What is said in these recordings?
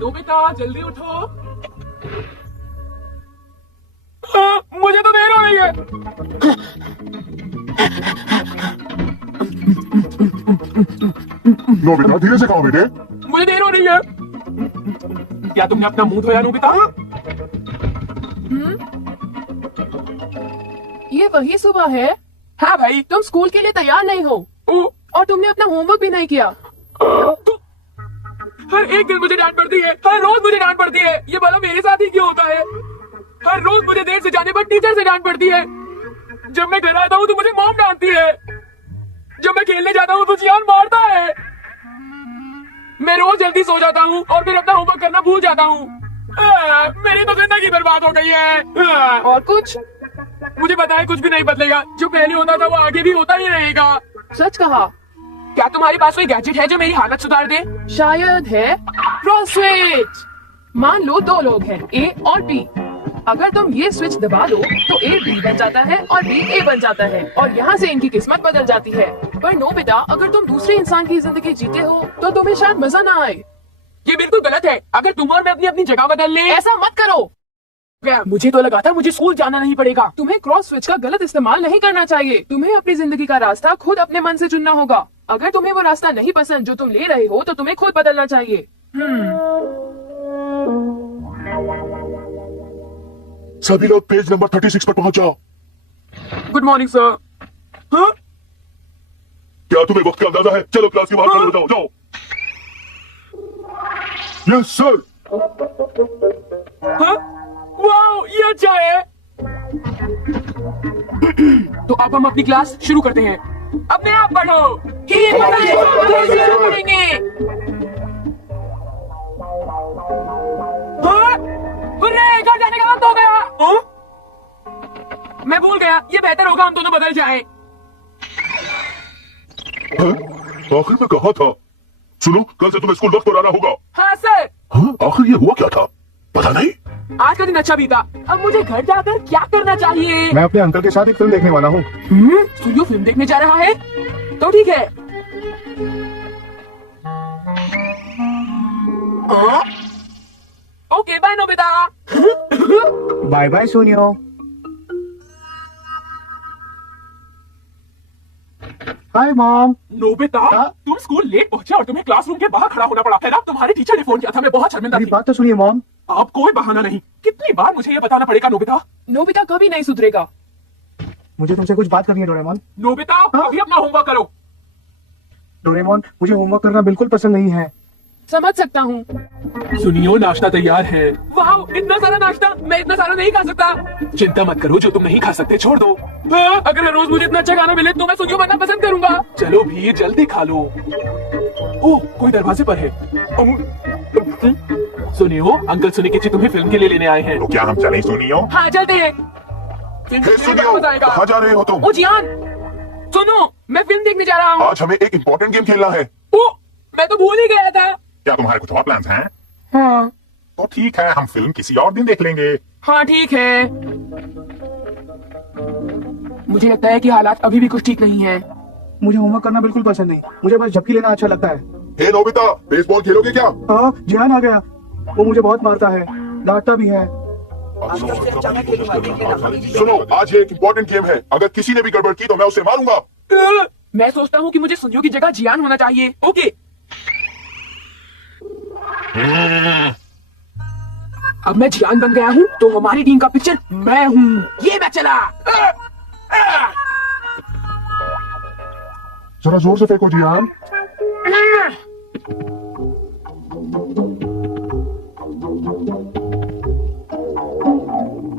Nobita जल्दी उठो। मुझे तो देर हो रही है। नोबिता धीरे से खाओ बेटे। मुझे देर हो रही है। क्या तुमने अपना मुंह धोया नोबिता? ये वही सुबह है। हाँ भाई। तुम स्कूल के लिए तैयार नहीं हो ओ, और तुमने अपना होमवर्क भी नहीं किया। हर एक दिन मुझे डांट पड़ती है, हर रोज मुझे डांट पड़ती है। ये भला मेरे साथ ही क्यों होता है? हर रोज मुझे देर से जाने पर टीचर से डांट पड़ती है। जब मैं घर आता हूँ तो मुझे मॉम डांटती है। जब मैं खेलने जाता हूँ तो जियान मारता है। मैं रोज जल्दी सो जाता हूँ और फिर अपना होमवर्क करना भूल जाता हूँ। मेरी तो जिंदगी बर्बाद हो गई है। और कुछ? मुझे पता है कुछ भी नहीं बदलेगा। जो पहले होता था वो आगे भी होता ही रहेगा। सच कहा। क्या तुम्हारे पास कोई गैजेट है जो मेरी हालत सुधार दे? शायद है क्रॉस स्विच। मान लो दो लोग हैं, ए और बी। अगर तुम ये स्विच दबा दो तो ए बी बन जाता है और बी ए बन जाता है और यहाँ से इनकी किस्मत बदल जाती है। पर नोबिता, अगर तुम दूसरे इंसान की जिंदगी जीते हो तो तुम्हें शायद मजा ना आए। ये बिल्कुल गलत है। अगर तुम और मैं अपनी अपनी जगह बदल ले। ऐसा मत करो। मुझे तो लगा था मुझे स्कूल जाना नहीं पड़ेगा। तुम्हें क्रॉस स्विच का गलत इस्तेमाल नहीं करना चाहिए। तुम्हें अपनी जिंदगी का रास्ता खुद अपने मन से चुनना होगा। अगर तुम्हें वो रास्ता नहीं पसंद जो तुम ले रहे हो तो तुम्हें खुद बदलना चाहिए। सभी लोग पेज नंबर 36 पर पहुंच जाओ। Good morning sir. हाँ? क्या तुम्हें वक्त का अंदाजा है? चलो क्लास के बाहर खड़े हो जाओ। जाओ। Yes sir. हाँ? वाओ, ये अच्छा है। तो अब हम अपनी क्लास शुरू करते हैं। अपने आप पढ़ो। पढ़ेंगे। हाँ? हुर्रे, घर जाने का वक्त हो गया। हाँ? मैं भूल गया। ये बेहतर होगा हम दोनों बदल जाएं। आखिर में कहा था। सुनो, कल से तुम्हें स्कूल वक्त पर आना होगा। हाँ सर। हाँ, आखिर ये हुआ क्या था? पता नहीं। आज का दिन अच्छा बीता। अब मुझे घर जाकर क्या करना चाहिए? मैं अपने अंकल के साथ एक फिल्म देखने वाला हूँ। सूर्यो फिल्म देखने जा रहा है? तो ठीक है। Okay, bye Nobita. Bye bye Suneo. Hi mom. Nobita, तुम स्कूल लेट पहुंचे और तुम्हें क्लासरूम के बाहर खड़ा होना पड़ा है ना? तुम्हारे टीचर ने फोन किया था। मैं बहुत शर्मिंदा मेरी थी। बात तो सुनिए मॉम। अब कोई बहाना नहीं। कितनी बार मुझे ये बताना पड़ेगा नोबिता? नोबिता कभी नहीं सुधरेगा। मुझे तुमसे कुछ बात करनी है डोरेमोन। नोबिता, अभी अपना होमवर्क करो। डोरेमोन, मुझे होमवर्क करना बिल्कुल पसंद नहीं है। समझ सकता हूँ। सुनियो, नाश्ता तैयार है। वाह, इतना सारा नाश्ता। मैं इतना सारा नहीं खा सकता। चिंता मत करो, जो तुम नहीं खा सकते छोड़ दो। हाँ, अगर हर रोज मुझे इतना अच्छा खाना मिले तो मैं सुनियो बनना पसंद करूंगा। चलो भी जल्दी खा लो। ओह, कोई दरवाजे पर है। सुनियो, अंकल सुनी कि तुम्हें फिल्म के लिए लेने आए हैं। तो क्या हम चलें सुनियो? हाँ, चलते हैं। हे सुनियो, कहाँ जा रहे हो तुम? ओ जियान, सुनो, मैं फिल्म देखने जा रहा हूँ। आज हमें एक इम्पोर्टेंट गेम खेलना है। ओ, मैं तो भूल ही गया था। क्या तुम्हारे कुछ और प्लान्स हैं? हाँ। तो ठीक है, हम फिल्म किसी और दिन देख लेंगे। हाँ ठीक है। मुझे लगता है कि हालात अभी भी कुछ ठीक नहीं है। मुझे होमवर्क करना बिल्कुल पसंद नहीं। मुझे बस झपकी लेना अच्छा लगता है। हे नोबिता, बेसबॉल खेलोगे क्या? हाँ, जिहान आ गया। वो मुझे बहुत मारता है, डांटता भी है। सुनो, आज ये एक इम्पोर्टेंट गेम है। अगर किसी ने भी गड़बड़ की तो मैं उसे मारूंगा। मैं सोचता हूँ कि मुझे सुनियो की जगह जियान होना चाहिए। ओके। अब मैं जियान बन गया हूँ तो हमारी टीम का पिक्चर मैं हूँ। ये मैं चला। जरा जोर से फेंको जियान।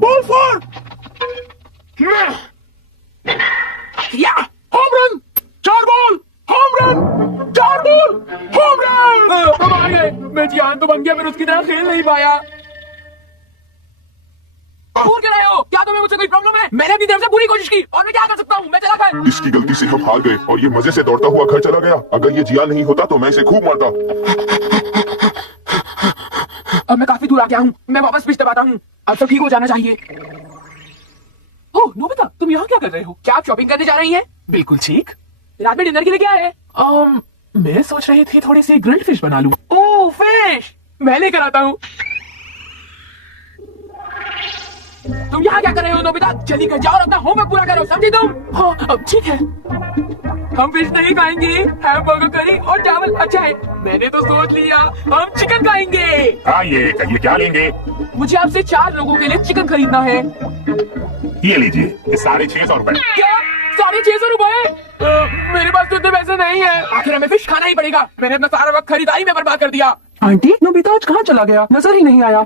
Ball four. या home run. 4 ball home run. 4 ball home run. हम आ गए। मैं जियान तो बन गया, फिर उसकी तरह खेल नहीं पाया। भूल के रहे हो? क्या तुम्हें मुझसे कोई प्रॉब्लम है? मैंने अपनी तरफ से पूरी कोशिश की और मैं क्या कर सकता हूँ? मैं चला घर। इसकी गलती से हम हार गए और ये मजे से दौड़ता हुआ घर चला गया। अगर ये जियान नहीं होता तो मैं इसे खूब मारता। अब मैं काफी दूर आ गया हूँ। मैं वापस पिच दबाता हूँ। अब सब ठीक हो जाना चाहिए। ओह नोबिता, तुम यहाँ क्या कर रहे हो? क्या आप शॉपिंग करने जा रही हैं? बिल्कुल ठीक। रात में डिनर के लिए क्या है? मैं सोच रही थी थोड़ी सी ग्रिल्ड फिश बना लूं। ओह फिश, मैं लेकर आता हूँ। तुम यहाँ क्या कर रहे हो नोबिता? जल्दी घर जाओ और अपना होमवर्क पूरा करो, समझे तुम? हाँ अब ठीक है। हम फिश नहीं खाएंगे, हैमबर्गर करी और चावल अच्छा है। मैंने तो सोच लिया हम चिकन खाएंगे। हाँ ये कहिए क्या लेंगे? मुझे आपसे 4 लोगों के लिए चिकन खरीदना है। ये लीजिए, ये 650 रुपए। क्या 650 रुपए? मेरे पास तो इतने पैसे नहीं है। आखिर हमें फिश खाना ही पड़ेगा। मैंने अपना सारा वक्त खरीदारी में बर्बाद कर दिया। आंटी, नोबिता आज कहाँ चला गया? नजर ही नहीं आया।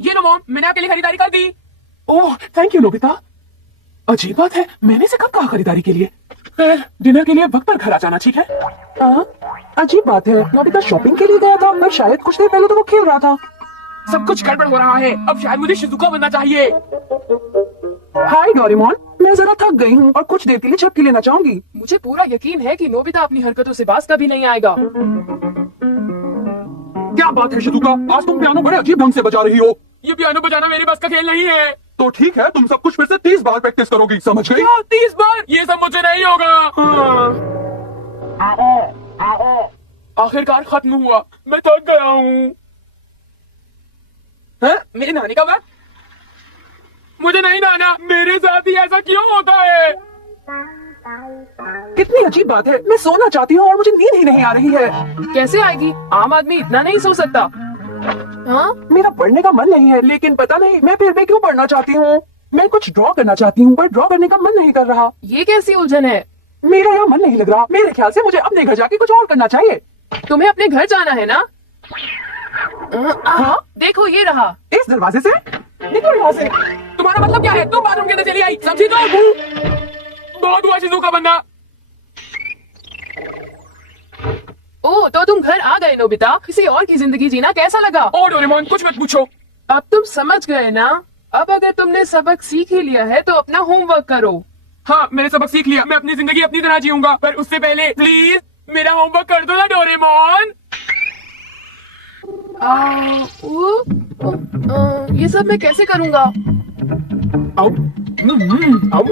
ये लो मॉम, मैंने आपके लिए खरीदारी कर दी। Oh thank you Nobita. अजीब बात है, मैंने इसे कब कहा खरीदारी के लिए? खैर, डिनर के लिए वक्त पर घर आ जाना ठीक है। हाँ, अजीब बात है, नोबिता शॉपिंग के लिए गया था पर शायद कुछ देर पहले तो वो खेल रहा था। सब कुछ गड़बड़ हो रहा है। अब शायद मुझे शिजुका बनना चाहिए। हाय डोरेमोन, मैं जरा थक गई हूँ और कुछ देर के लिए झपकी लेना चाहूंगी। मुझे पूरा यकीन है कि नोबिता अपनी हरकतों से बाज कभी नहीं आएगा। क्या बात है शिजुका, आज तुम पियानो बड़े अजीब ढंग से बजा रही हो। ये पियानो बजाना मेरे बस का खेल नहीं है। तो ठीक है, तुम सब कुछ फिर से 30 बार प्रैक्टिस करोगी, समझ गई? क्या 30 बार? ये सब मुझसे नहीं होगा। आखिरकार खत्म हुआ। मैं थक गया हूँ। हाँ? मेरे नहाने का वक्त? मुझे नहीं नहाना। मेरे साथ ही ऐसा क्यों होता है? कितनी अजीब बात है, मैं सोना चाहती हूँ और मुझे नींद ही नहीं आ रही है। कैसे आएगी? आम आदमी इतना नहीं सो सकता। हाँ? मेरा पढ़ने का मन नहीं है, लेकिन पता नहीं मैं फिर भी क्यों पढ़ना चाहती हूँ। मैं कुछ ड्रॉ करना चाहती हूँ पर ड्रॉ करने का मन नहीं कर रहा। ये कैसी उलझन है? मेरा यहाँ मन नहीं लग रहा। मेरे ख्याल से मुझे अपने घर जाके कुछ और करना चाहिए। तुम्हें अपने घर जाना है ना? हाँ? देखो ये रहा। इस दरवाजे से? निकलो यहाँ से। तुम्हारा मतलब क्या है? तुम बाथरूम के अंदर चली आई, समझी तो? बहुत हुआ शिजुका बनना। ओह तो तुम घर आ गए नोबिता। किसी और की जिंदगी जीना कैसा लगा? ओ डोरेमोन कुछ मत पूछो। अब तुम समझ गए ना? अब अगर तुमने सबक सीख ही लिया है तो अपना होमवर्क करो। हाँ मैंने सबक सीख लिया। मैं अपनी जिंदगी अपनी तरह जीऊंगा, पर उससे पहले प्लीज मेरा होमवर्क कर दो ना डोरेमोन। ये सब मैं कैसे करूँगा? आओ। आओ।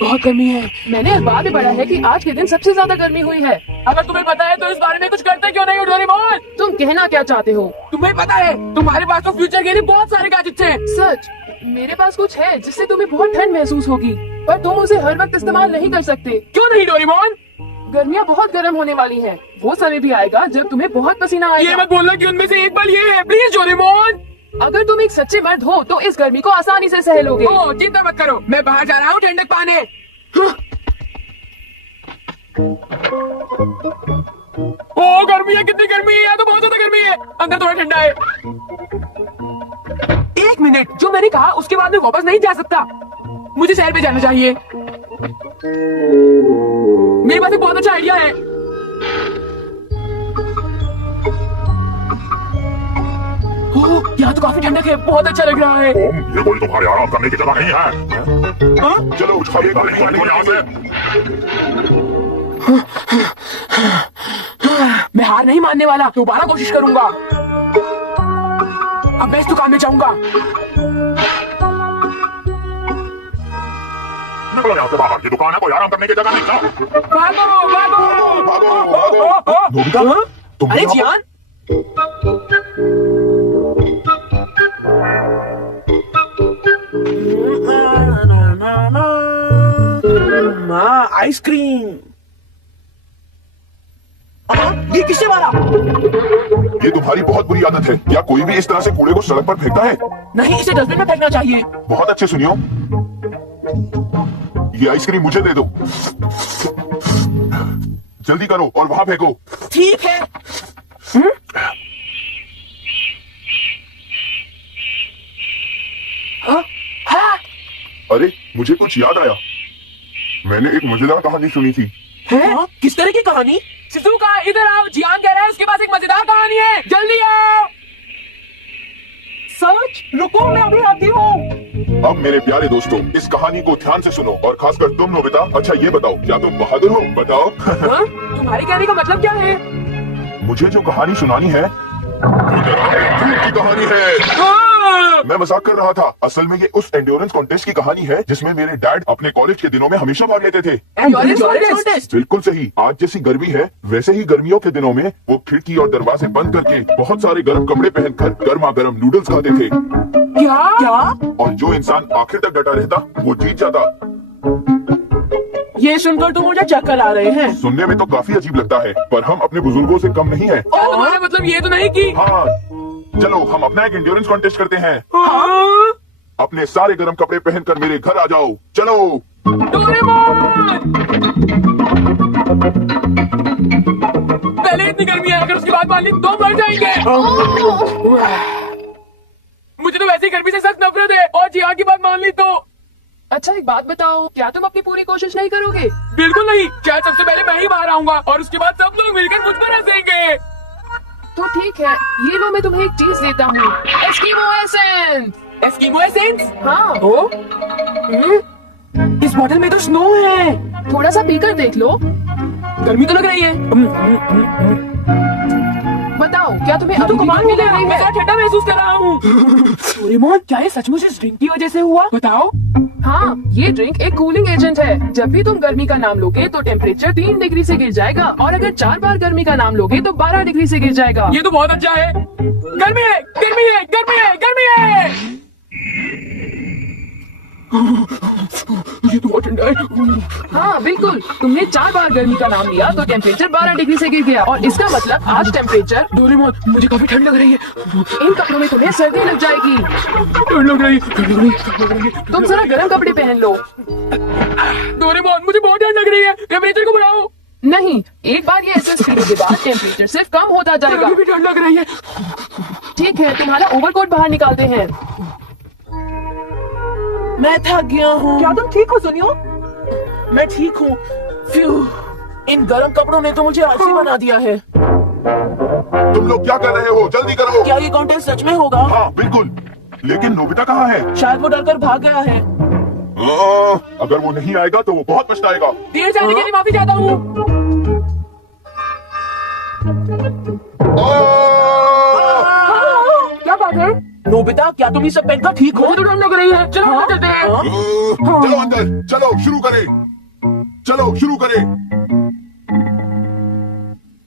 बहुत गर्मी है। मैंने अखबार में पढ़ा है कि आज के दिन सबसे ज्यादा गर्मी हुई है। अगर तुम्हें पता है तो इस बारे में कुछ करते क्यों नहीं हो डोरेमोन? तुम कहना क्या चाहते हो? तुम्हें पता है तुम्हारे पास तो फ्यूचर के लिए बहुत सारे गैजेट्स हैं। सच? मेरे पास कुछ है जिससे तुम्हें बहुत ठंड महसूस होगी, पर तुम उसे हर वक्त इस्तेमाल नहीं कर सकते। क्यों नहीं डोरेमोन? गर्मियाँ बहुत गर्म होने वाली हैं। वो समय भी आएगा जब तुम्हें बहुत पसीना ये आएगा। मत बोलना कि उनमें से एक पल ये है। Please Doraemon. अगर तुम एक सच्चे मर्द हो तो इस गर्मी को आसानी से सह लोगे। ओ चिंता मत करो, मैं बाहर जा रहा हूँ ठंडक पाने। ओ गर्मी है, कितनी गर्मी है। यहाँ तो बहुत ज्यादा गर्मी है। अंदर थोड़ा ठंडा है। 1 मिनट, जो मैंने कहा उसके बाद मैं वापस नहीं जा सकता। मुझे शहर पे जाना चाहिए। मेरे पास एक बहुत अच्छा आइडिया है। ओह, यहाँ तो काफी ठंडक है। बहुत अच्छा लग रहा है। ये कोई तुम्हारे आराम करने की जगह नहीं है। हाँ? चलो उठाइए गाड़ी को यहाँ से। मैं हार नहीं मानने वाला। दोबारा कोशिश करूंगा। अब मैं इस दुकान में जाऊंगा। निकलो यहाँ से बाहर, ये दुकान है, कोई आराम करने की जगह नहीं ना। भागो भागो भागो। नोबिता, तुम अरे यहाँ पर- जियान, आइसक्रीम। ये किसने मारा? ये तुम्हारी बहुत बुरी आदत है। क्या कोई भी इस तरह से कूड़े को सड़क पर फेंकता है? नहीं, इसे डस्टबिन में फेंकना चाहिए। बहुत अच्छे सुनियो, ये आइसक्रीम मुझे दे दो। जल्दी करो और वहां फेंको। ठीक है। हाँ? हाँ? अरे मुझे कुछ याद आया। मैंने एक मजेदार कहानी सुनी थी। है? किस तरह की कहानी? शिजुका इधर आओ, जियान कह रहा है उसके पास एक मजेदार कहानी है। जल्दी आओ। सच? रुको, मैं अभी आती हूँ। अब मेरे प्यारे दोस्तों, इस कहानी को ध्यान से सुनो और खासकर तुम नोबिता। अच्छा ये बताओ, क्या तुम बहादुर हो? बताओ। हाँ? तुम्हारे कहने का मतलब क्या है? मुझे जो कहानी सुनानी है झूठ की कहानी है। हाँ! मैं मजाक कर रहा था। असल में ये उस एंड्योरेंस कॉन्टेस्ट की कहानी है जिसमें मेरे डैड अपने कॉलेज के दिनों में हमेशा भाग लेते थे। Endurance contest? बिल्कुल सही। आज जैसी गर्मी है वैसे ही गर्मियों के दिनों में वो खिड़की और दरवाजे बंद करके बहुत सारे गर्म कपड़े पहनकर गर्मा गर्म नूडल्स खाते थे। क्या? और जो इंसान आखिर तक डटा रहता वो जीत जाता। ये सुनकर तो मुझे चक्कर आ रहे हैं। सुनने में तो काफी अजीब लगता है पर हम अपने बुजुर्गों से कम नहीं है। क्या तुम्हारा मतलब ये तो नहीं कि हाँ, चलो हम अपना एक एंड्योरेंस कॉन्टेस्ट करते हैं। हाँ? अपने सारे गर्म कपड़े पहनकर मेरे घर आ जाओ। चलो। डोरेमोन! पहले इतनी गर्मी है, अगर उसके बाद मान ली तो मर जाएंगे। मुझे तो वैसे ही गर्मी से सख्त नफरत है और जिया की बात मान ली तो अच्छा एक बात बताओ, क्या तुम अपनी पूरी कोशिश नहीं करोगे? बिल्कुल नहीं। शायद सबसे पहले मैं ही बाहर आऊंगा और उसके बाद सब लोग मिलकर मुझ पर हंसेंगे। तो ठीक है, ये लो मैं तुम्हें एक चीज देता हूँ, एस्किमो एसेंस। Eskimo essence? हाँ, ओ? इस बॉटल में तो स्नो है। थोड़ा सा पीकर देख लो। गर्मी तो लग रही है। बताओ, क्या तुम्हें तो अभी भी कमाल गर्मी हो लग गया, रही मैं है? ठंडा महसूस कर रहा हूँ। डोरेमोन, क्या ये सचमुच इस ड्रिंक की वजह से हुआ? बताओ। हाँ, ये ड्रिंक एक कूलिंग एजेंट है। जब भी तुम गर्मी का नाम लोगे तो टेम्परेचर 3 डिग्री से गिर जाएगा और अगर 4 बार गर्मी का नाम लोगे तो 12 डिग्री से गिर जाएगा। ये तो बहुत अच्छा है। गर्मी है, गर्मी है, गर्मी है, गर्मी है। ये तो बहुत ठंडा है। हाँ बिल्कुल, तुमने 4 बार गर्मी का नाम लिया तो टेम्परेचर 12 डिग्री से गिर गया और इसका मतलब आज टेम्परेचर। डोरेमोन, मुझे काफी ठंड लग रही है। इन कपड़ों में तुम्हें सर्दी लग जाएगी। ठंड लग रही है, ठंड लग रही है, ठंड लग रही है। तुम जरा गर्म कपड़े पहन लो। डोरेमोन, मुझे बहुत ठंड लग रही है। टेम्परेचर को बढ़ाओ। नहीं, एक बार ये एसेंस पीने के बाद टेम्परेचर सिर्फ कम होता जाएगा। अभी भी ठंड लग रही है। ठीक है, तुम्हारा ओवरकोट बाहर निकालते हैं। मैं थक गया हूँ। क्या तुम ठीक हो सुनियो? मैं ठीक हूँ। फ्यू, इन गर्म कपड़ों ने तो मुझे आलसी बना दिया है। तुम लोग क्या कर रहे हो? जल्दी करो। क्या ये कॉन्टेस्ट सच में होगा? हाँ बिल्कुल। लेकिन नोबिता कहाँ है? शायद वो डरकर भाग गया है। अगर वो नहीं आएगा तो वो बहुत पछताएगा। देर जाने के लिए माफी चाहता हूँ। क्या बात है? नोबिता, क्या तुम ये सब पहनकर ठीक हो? मुझे तो ठंड लग रही है। चलो अंदर चलते हैं। चलो अंदर, चलो शुरू करें। चलो शुरू करें।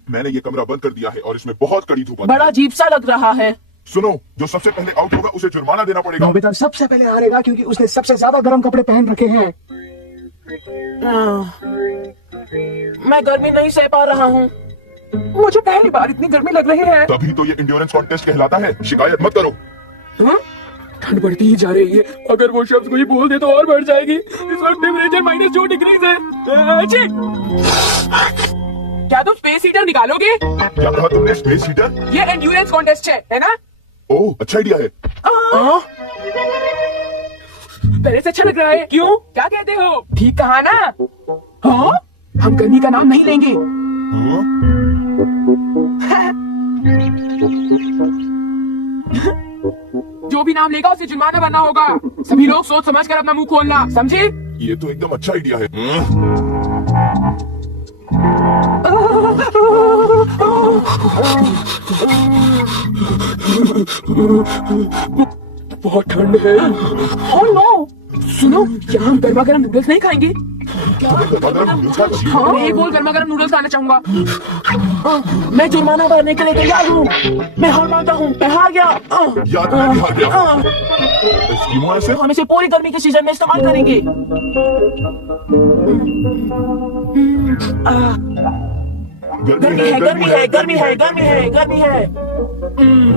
मैंने ये कमरा बंद कर दिया है और इसमें बहुत कड़ी धूप आती है। बड़ा अजीब सा लग रहा है। सुनो, जो सबसे पहले आउट होगा उसे जुर्माना देना पड़ेगा। नोबिता सबसे पहले हारेगा क्योंकि उसने सबसे ज्यादा गर्म कपड़े पहन रखे हैं। मैं गर्मी नहीं सह पा रहा हूँ। मुझे पहली बार इतनी गर्मी लग रही है। तभी तो ये एंड्योरेंस कॉन्टेस्ट कहलाता है। शिकायत मत करो। हाँ? ठंड बढ़ती ही जा रही है। अगर वो शब्द कोई बोल दे तो और बढ़ जाएगी। इस वक्त टेम्परेचर -2 डिग्री है। अच्छी। क्या तुम स्पेस हीटर निकालोगे? क्या कहा तुमने? Space heater? ये एंड्योरेंस कॉन्टेस्ट है ना? ओह, अच्छा आइडिया है। पहले से अच्छा लग रहा है। क्यों? क्या कहते हो? ठीक कहा ना? हाँ? हम गर्मी का नाम नहीं लेंगे। जो भी नाम लेगा उसे जुर्माना भरना होगा। सभी लोग सोच समझ कर अपना मुंह खोलना, समझे? ये तो एकदम अच्छा आइडिया है। बहुत ठंड है। Oh no! सुनो, क्या हम गर्मा गर्म नूडल्स नहीं खाएंगे? हाँ, मैं एक बोल गर्मा गर्म नूडल्स खाना चाहूंगा। मैं जुर्माना भरने के लिए तैयार हूँ। मैं हार मानता हूँ। मैं हार गया। याद मैं भी हार गया। Eskimo essence? हम इसे पूरी गर्मी के सीजन में इस्तेमाल करेंगे। गर्मी है, गर्मी है, गर्मी है, गर्मी है, गर्मी है।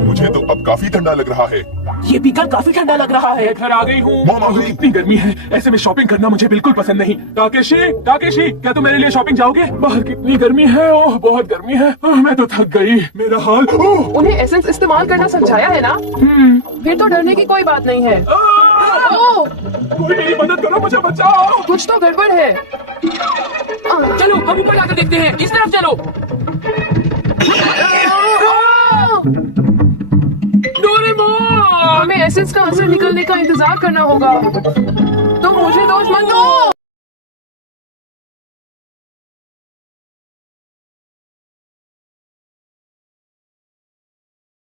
मुझे तो अब काफी ठंडा लग रहा है। ये पीकर काफी ठंडा लग रहा है। घर आ गई हूँ। मॉम आ गई। इतनी गर्मी है, ऐसे में शॉपिंग करना मुझे बिल्कुल पसंद नहीं। ताकेशी, ताकेशी, क्या तुम मेरे लिए शॉपिंग जाओगे? बाहर कितनी गर्मी है। ओह, बहुत गर्मी है। मैं तो थक गई। मेरा हाल। ओह, उन्हें एसेंस इस्तेमाल करना समझाया है ना? फिर तो डरने की कोई बात नहीं है। ओह, कोई मेरी मदद करो, मुझे बचाओ। कुछ तो गड़बड़ है। चलो हम ऊपर जाकर देखते हैं। इस तरफ चलो। डोरेमोन! हमें एसेंस का असर निकलने का इंतजार करना होगा। तुम मुझे दोष मत दो।